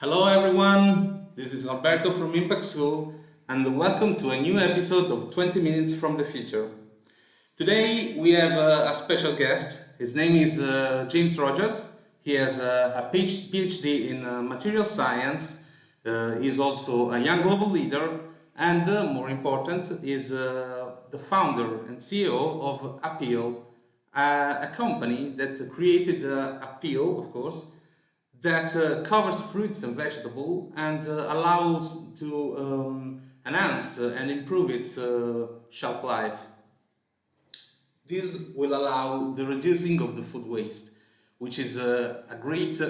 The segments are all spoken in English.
Hello everyone, this is Alberto from Impactscool and welcome to a new episode of 20 Minutes from the Future. Today we have a special guest. His name is James Rogers. He has a PhD in material science. He is also a young global leader and more important is the founder and CEO of Apeel, a company that created Apeel, of course, that covers fruits and vegetables and allows to enhance and improve its shelf life. This will allow the reducing of the food waste, which is a great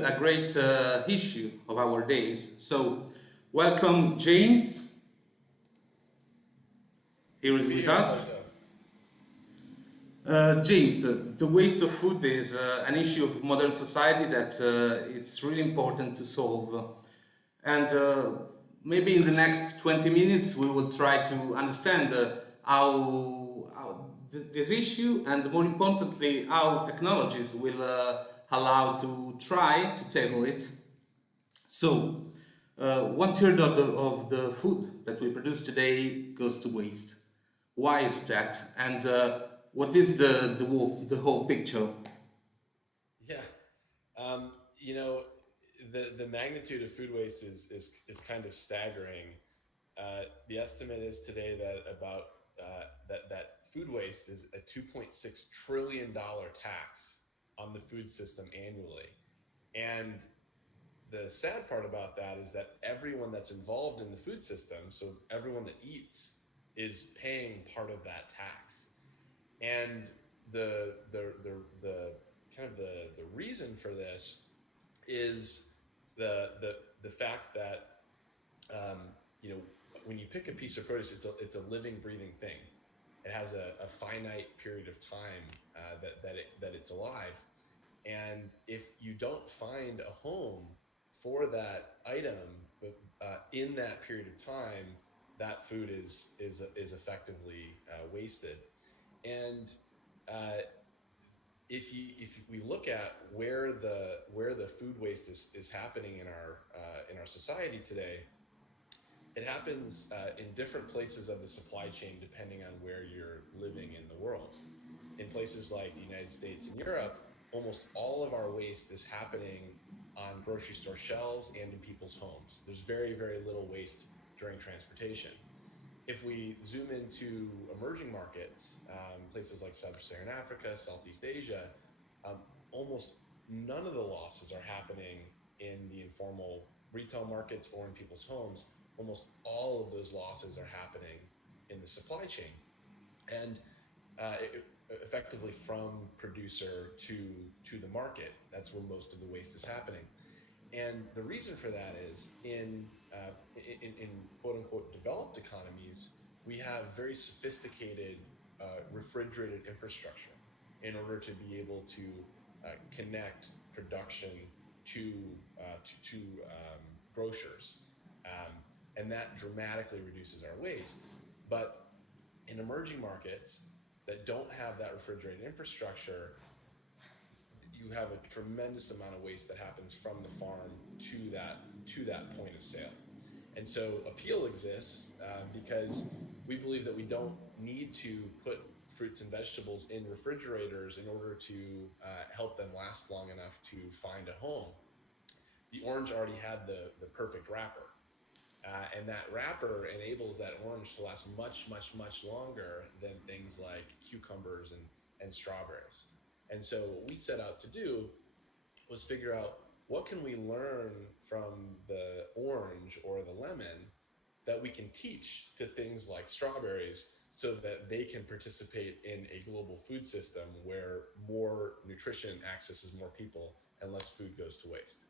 issue of our days. So, welcome, James. Here Good is to be with here, us. Alberto. James, the waste of food is an issue of modern society that it's really important to solve. And maybe in the next 20 minutes, we will try to understand how this issue and more importantly, how technologies will allow to try to tackle it. So, one third of the food that we produce today goes to waste. Why is that? And what is the whole picture? Yeah, um, you know, the magnitude of food waste is kind of staggering. The estimate is today that about that food waste is a $2.6 trillion tax on the food system annually, and the sad part about that is that everyone that's involved in the food system, so everyone that eats, is paying part of that tax. And the kind of the reason for this is the fact that um, you know when you pick a piece of produce, it's a living, breathing thing. It has a finite period of time that it's alive, and if you don't find a home for that item in that period of time, that food is effectively wasted. And uh, if we look at where the food waste is happening in our society today, it happens in different places of the supply chain depending on where you're living in the world. In places like the United States and Europe, almost all of our waste is happening on grocery store shelves and in people's homes. There's very, very little waste during transportation. If we zoom into emerging markets, places like Sub-Saharan Africa, Southeast Asia, um, almost none of the losses are happening in the informal retail markets or in people's homes. Almost all of those losses are happening in the supply chain, and effectively from producer to the market. That's where most of the waste is happening. And the reason for that is in quote unquote developed economies, we have very sophisticated refrigerated infrastructure in order to be able to connect production to grocers, um, and that dramatically reduces our waste. But in emerging markets that don't have that refrigerated infrastructure, you have a tremendous amount of waste that happens from the farm to that point of sale. And so Appeal exists because we believe that we don't need to put fruits and vegetables in refrigerators in order to help them last long enough to find a home. The orange already had the perfect wrapper. And that wrapper enables that orange to last much, much, much longer than things like cucumbers and strawberries. And so what we set out to do was figure out what can we learn from the orange or the lemon that we can teach to things like strawberries so that they can participate in a global food system where more nutrition accesses more people and less food goes to waste.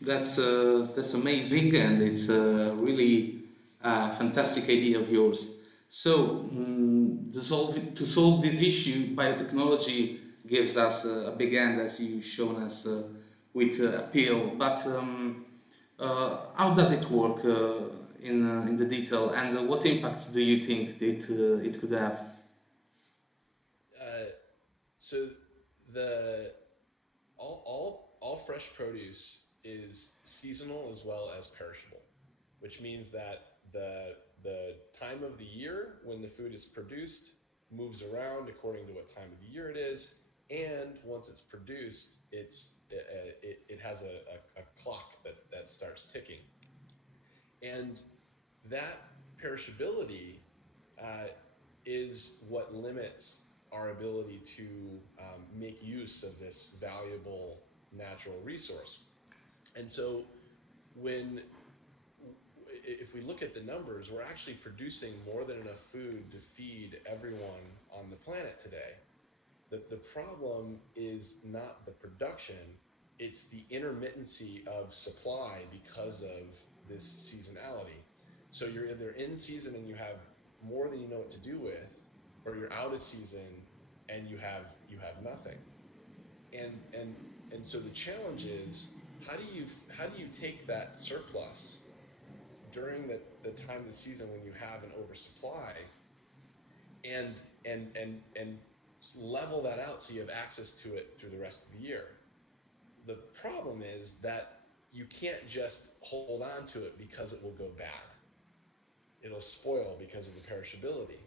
That's amazing, and it's a really fantastic idea of yours. So, to solve this issue, biotechnology gives us a big hand, as you've shown us with Appeal. But how does it work in the detail, and what impacts do you think it could have? So the all fresh produce is seasonal as well as perishable, which means that the time of the year when the food is produced moves around according to what time of the year it is, and once it's produced, it has a clock that starts ticking, and that perishability uh, is what limits our ability to make use of this valuable natural resource. And so when if we look at the numbers, we're actually producing more than enough food to feed everyone on the planet today. The problem is not the production, it's the intermittency of supply because of this seasonality. So you're either in season and you have more than you know what to do with, or you're out of season and you have nothing. And so the challenge is, how do you take that surplus during the time of the season when you have an oversupply, and and level that out so you have access to it through the rest of the year. The problem is that you can't just hold on to it because it will go bad. It'll spoil because of the perishability.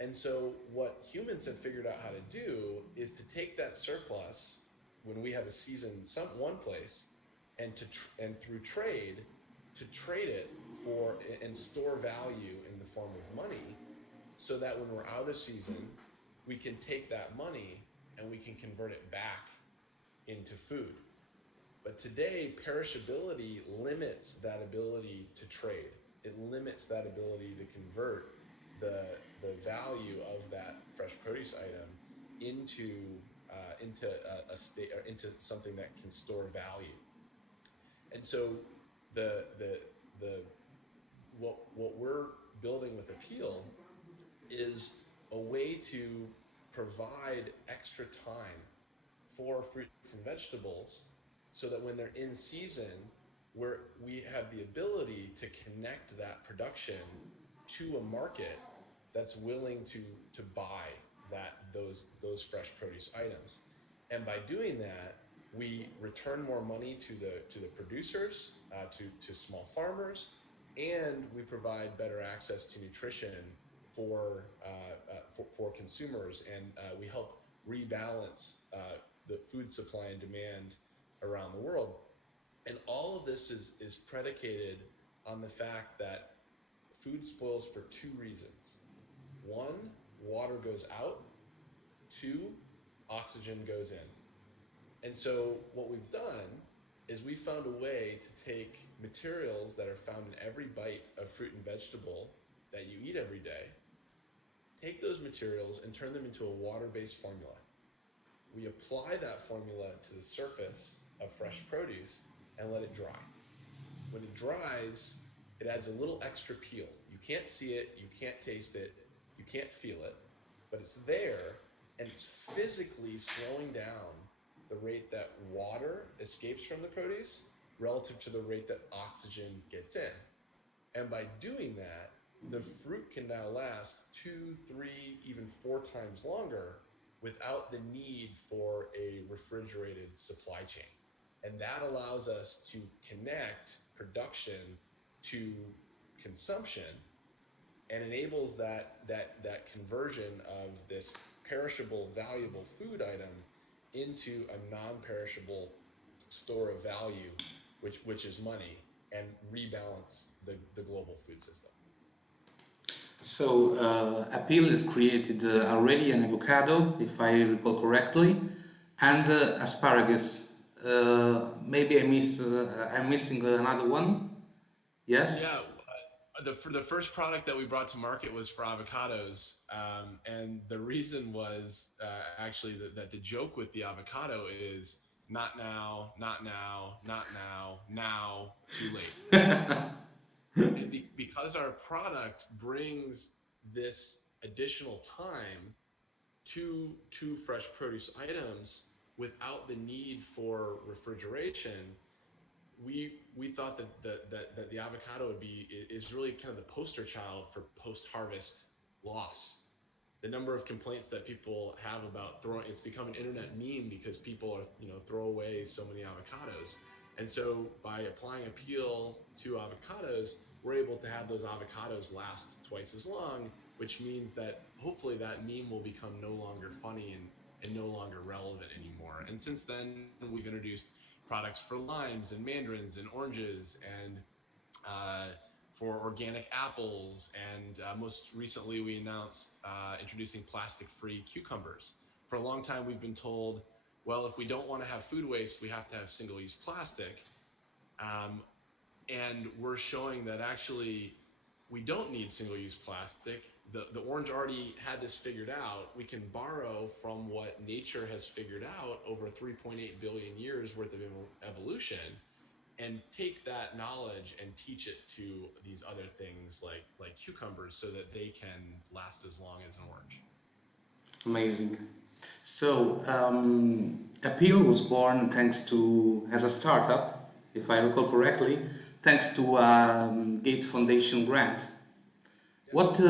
And so what humans have figured out how to do is to take that surplus when we have a season one place, and and through trade, to trade it for and store value in the form of money, so that when we're out of season, we can take that money and we can convert it back into food. But today, perishability limits that ability to trade. It limits that ability to convert the value of that fresh produce item into a state, or into something that can store value. And so the what we're building with Apeel is a way to provide extra time for fruits and vegetables, so that when they're in season, we have the ability to connect that production to a market that's willing to buy those fresh produce items. And by doing that, we return more money to the producers, to small farmers, and we provide better access to nutrition for consumers, and we help rebalance the food supply and demand around the world. And all of this is predicated on the fact that food spoils for two reasons. One, water goes out. Two, oxygen goes in. And so what we've done is we found a way to take materials that are found in every bite of fruit and vegetable that you eat every day, take those materials and turn them into a water-based formula. We apply that formula to the surface of fresh produce and let it dry. When it dries, it adds a little extra peel. You can't see it, you can't taste it, you can't feel it, but it's there, and it's physically slowing down the rate that water escapes from the produce relative to the rate that oxygen gets in. And by doing that, the fruit can now last 2, 3, even 4 times longer without the need for a refrigerated supply chain. And that allows us to connect production to consumption, and enables that conversion of this perishable, valuable food item into a non-perishable store of value, which is money, and rebalance the global food system. So, Apeel has created already an avocado, if I recall correctly, and asparagus. Maybe I'm missing another one. Yes? Yeah, the first product that we brought to market was for avocados, and the reason was actually that the joke with the avocado is not now, not now, not now, now, too late. And because our product brings this additional time to fresh produce items without the need for refrigeration, we thought that the avocado is really kind of the poster child for post-harvest loss. The number of complaints that people have about it's become an internet meme because people are throw away so many avocados. And so by applying a peel to avocados, we're able to have those avocados last twice as long, which means that hopefully that meme will become no longer funny and no longer relevant anymore. And since then, we've introduced products for limes and mandarins and oranges and uh, for organic apples. And most recently, we announced introducing plastic-free cucumbers. For a long time, we've been told, well, if we don't want to have food waste, we have to have single-use plastic. Um, and we're showing that actually we don't need single-use plastic. The orange already had this figured out. We can borrow from what nature has figured out over 3.8 billion years worth of evolution and take that knowledge and teach it to these other things like cucumbers so that they can last as long as an orange. Amazing. So, Apeel was born thanks to, as a startup, if I recall correctly, thanks to Gates Foundation grant. What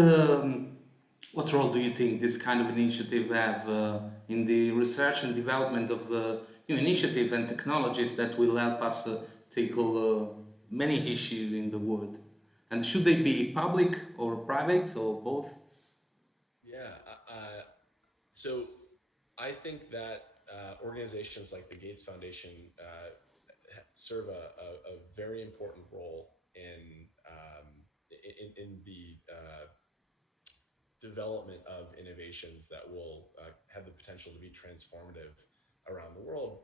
what role do you think this kind of initiative have in the research and development of new initiative and technologies that will help us tackle many issues in the world? And should they be public or private or both? Yeah. So I think that organizations like the Gates Foundation serve a very important role in the development of innovations that will have the potential to be transformative around the world,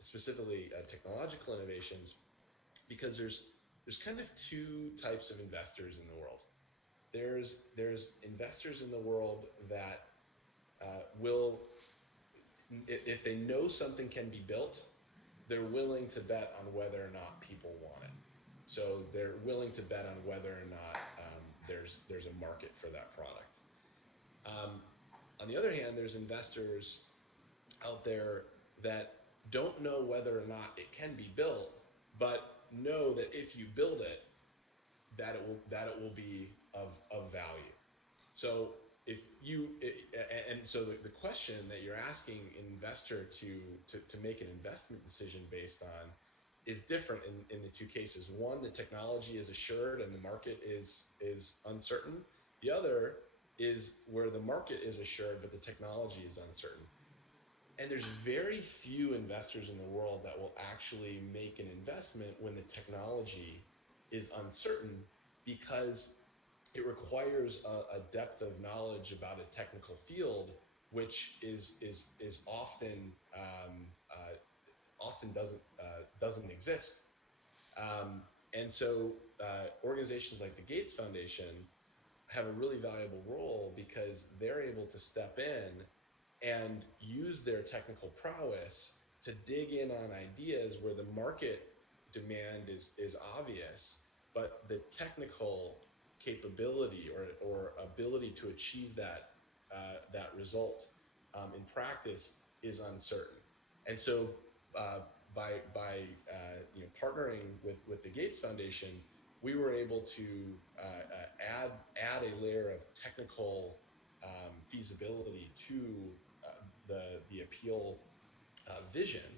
specifically technological innovations, because there's kind of two types of investors in the world. There's investors in the world that will, if they know something can be built, they're willing to bet on whether or not people want it. So they're willing to bet on whether or not there's a market for that product. On the other hand, there's investors out there that don't know whether or not it can be built, but know that if you build it, that it will be of value. So if you and so the question that you're asking an investor to make an investment decision based on is different in the two cases. One, the technology is assured and the market is uncertain. The other is where the market is assured but the technology is uncertain. And there's very few investors in the world that will actually make an investment when the technology is uncertain, because it requires a depth of knowledge about a technical field, which is often often doesn't exist. And so organizations like the Gates Foundation have a really valuable role because they're able to step in and use their technical prowess to dig in on ideas where the market demand is obvious, but the technical capability or ability to achieve that result in practice is uncertain. And so by partnering with the Gates Foundation, we were able to add a layer of technical feasibility to the Apeel vision,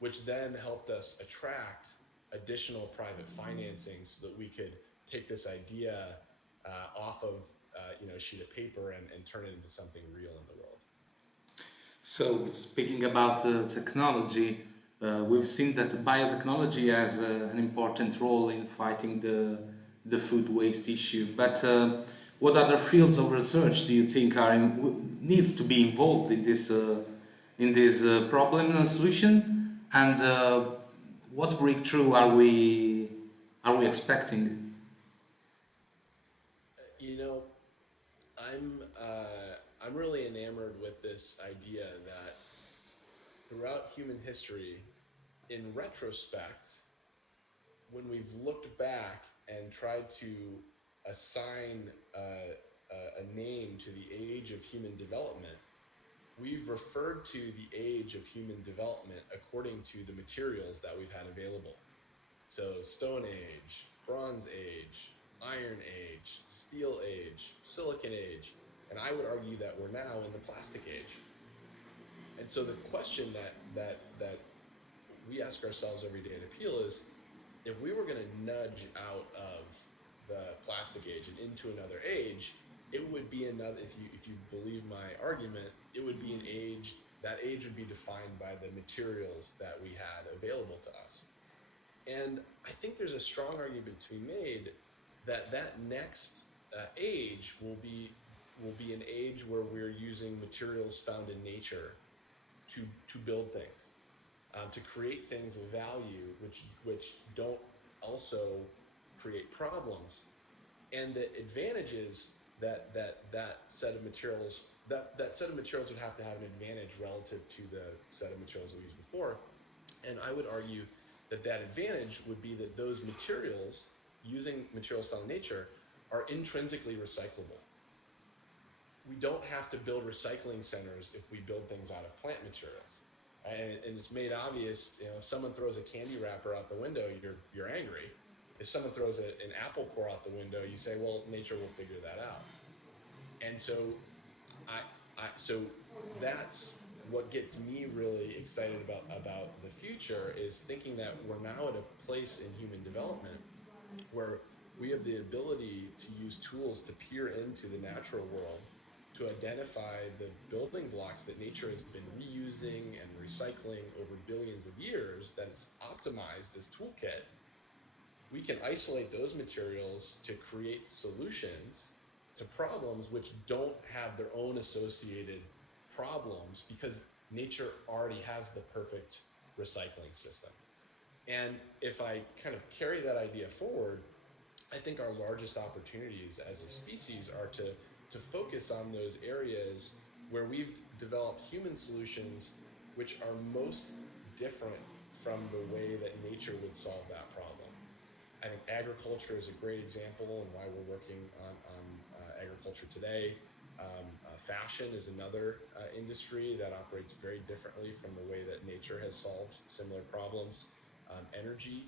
which then helped us attract additional private financing so that we could take this idea off of a sheet of paper and turn it into something real in the world. So, speaking about technology, we've seen that biotechnology has an important role in fighting the food waste issue. But what other fields of research do you think needs to be involved in this problem and solution? And what breakthrough are we expecting? I'm really enamored with this idea that throughout human history, in retrospect, when we've looked back and tried to assign a name to the age of human development, we've referred to the age of human development according to the materials that we've had available. So Stone Age, Bronze Age, Iron Age, Steel Age, Silicon Age, and I would argue that we're now in the plastic age. And so the question that we ask ourselves every day at Apeel is, if we were going to nudge out of the plastic age and into another age, it would be another. If you believe my argument, it would be an age. That age would be defined by the materials that we had available to us. And I think there's a strong argument to be made that that next age will be an age where we're using materials found in nature to build things, to create things of value, which don't also create problems. And the advantages that set of materials that set of materials would have to have an advantage relative to the set of materials we used before. And I would argue that that advantage would be that those materials, using materials found in nature, are intrinsically recyclable. We don't have to build recycling centers if we build things out of plant materials. And it's made obvious, if someone throws a candy wrapper out the window, you're angry. If someone throws an apple core out the window, you say, well, nature will figure that out. And so so that's what gets me really excited about the future, is thinking that we're now at a place in human development where we have the ability to use tools to peer into the natural world, to identify the building blocks that nature has been reusing and recycling over billions of years, that it's optimized this toolkit. We can isolate those materials to create solutions to problems which don't have their own associated problems, because nature already has the perfect recycling system. And if I kind of carry that idea forward, I think our largest opportunities as a species are to focus on those areas where we've developed human solutions which are most different from the way that nature would solve that problem. I think agriculture is a great example, and why we're working on agriculture today. Fashion is another industry that operates very differently from the way that nature has solved similar problems. Energy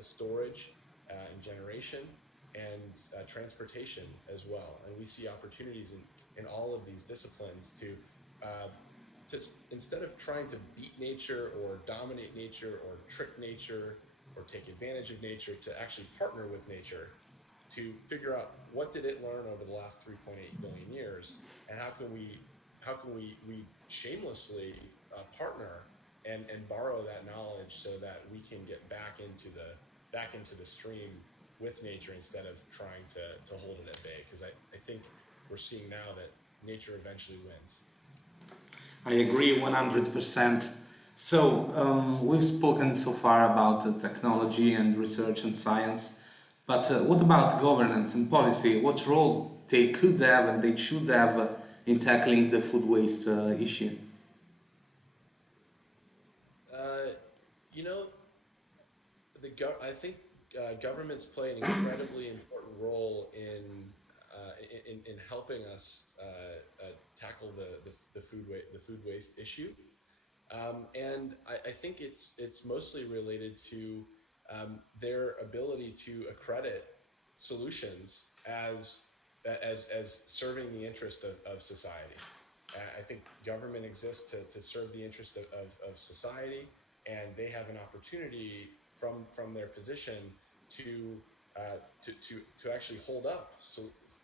storage and generation, and transportation as well. And we see opportunities in all of these disciplines to instead of trying to beat nature or dominate nature or trick nature or take advantage of nature, to actually partner with nature to figure out what did it learn over the last 3.8 billion years, and how can we shamelessly partner and borrow that knowledge so that we can get back into the stream with nature, instead of trying to hold it at bay. Because I think we're seeing now that nature eventually wins. I agree 100%. So we've spoken so far about technology and research and science, but what about governance and policy? What role they could have and they should have in tackling the food waste issue? I think governments play an incredibly important role in helping us tackle the food waste issue, and I think it's mostly related to their ability to accredit solutions as serving the interest of society. I think government exists to serve the interest of society, and they have an opportunity from their position to actually hold up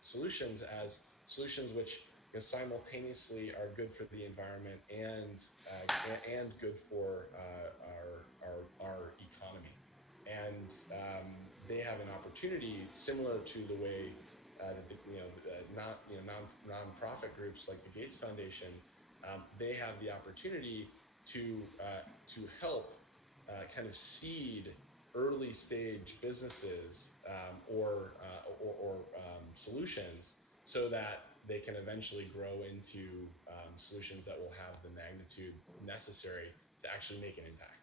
solutions as solutions which simultaneously are good for the environment and good for our economy. And they have an opportunity similar to the way non-profit groups like the Gates Foundation, they have the opportunity to help kind of seed early stage businesses or solutions, so that they can eventually grow into solutions that will have the magnitude necessary to actually make an impact.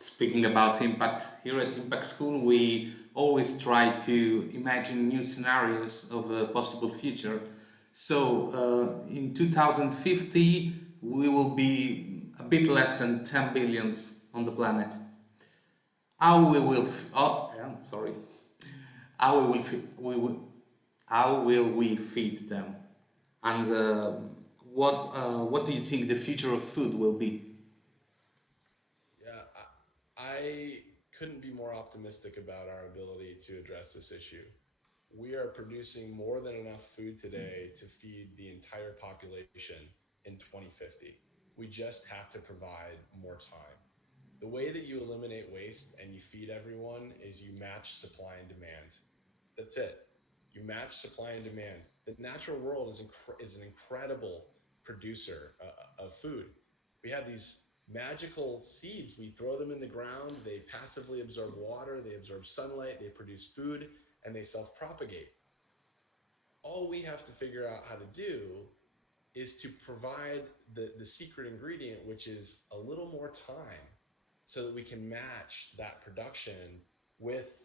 Speaking about impact, here at Impactscool, we always try to imagine new scenarios of a possible future. So in 2050, we will be a bit less than 10 billions on the planet. How we will? How will we feed them? And what do you think the future of food will be? I couldn't be more optimistic about our ability to address this issue. We are producing more than enough food today to feed the entire population in 2050. We just have to provide more time. The way that you eliminate waste and you feed everyone is you match supply and demand. That's it. You match supply and demand. The natural world is an incredible producer of food. We have these magical seeds. We throw them in the ground. They passively absorb water. They absorb sunlight. They produce food, and they self-propagate. All we have to figure out how to do is to provide the secret ingredient, which is a little more time, so that we can match that production with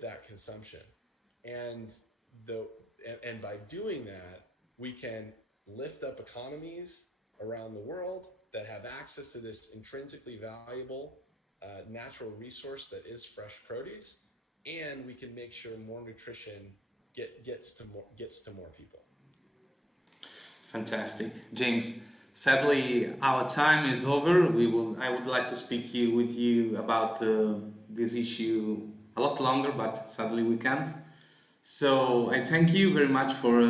that consumption. And by doing that, we can lift up economies around the world that have access to this intrinsically valuable natural resource that is fresh produce, and we can make sure more nutrition gets to more people. Fantastic, James. Sadly, our time is over. I would like to speak with you about this issue a lot longer, but sadly we can't. So I thank you very much for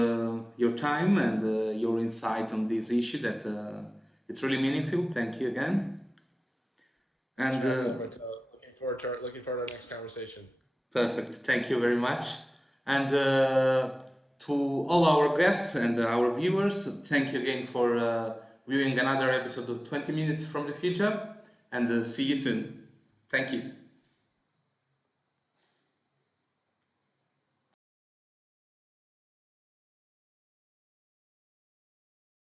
your time and your insight on this issue. That it's really meaningful. Thank you again. And looking forward to our next conversation. Perfect. Thank you very much. And to all our guests and our viewers, thank you again for viewing another episode of 20 Minutes from the Future, and see you soon. Thank you.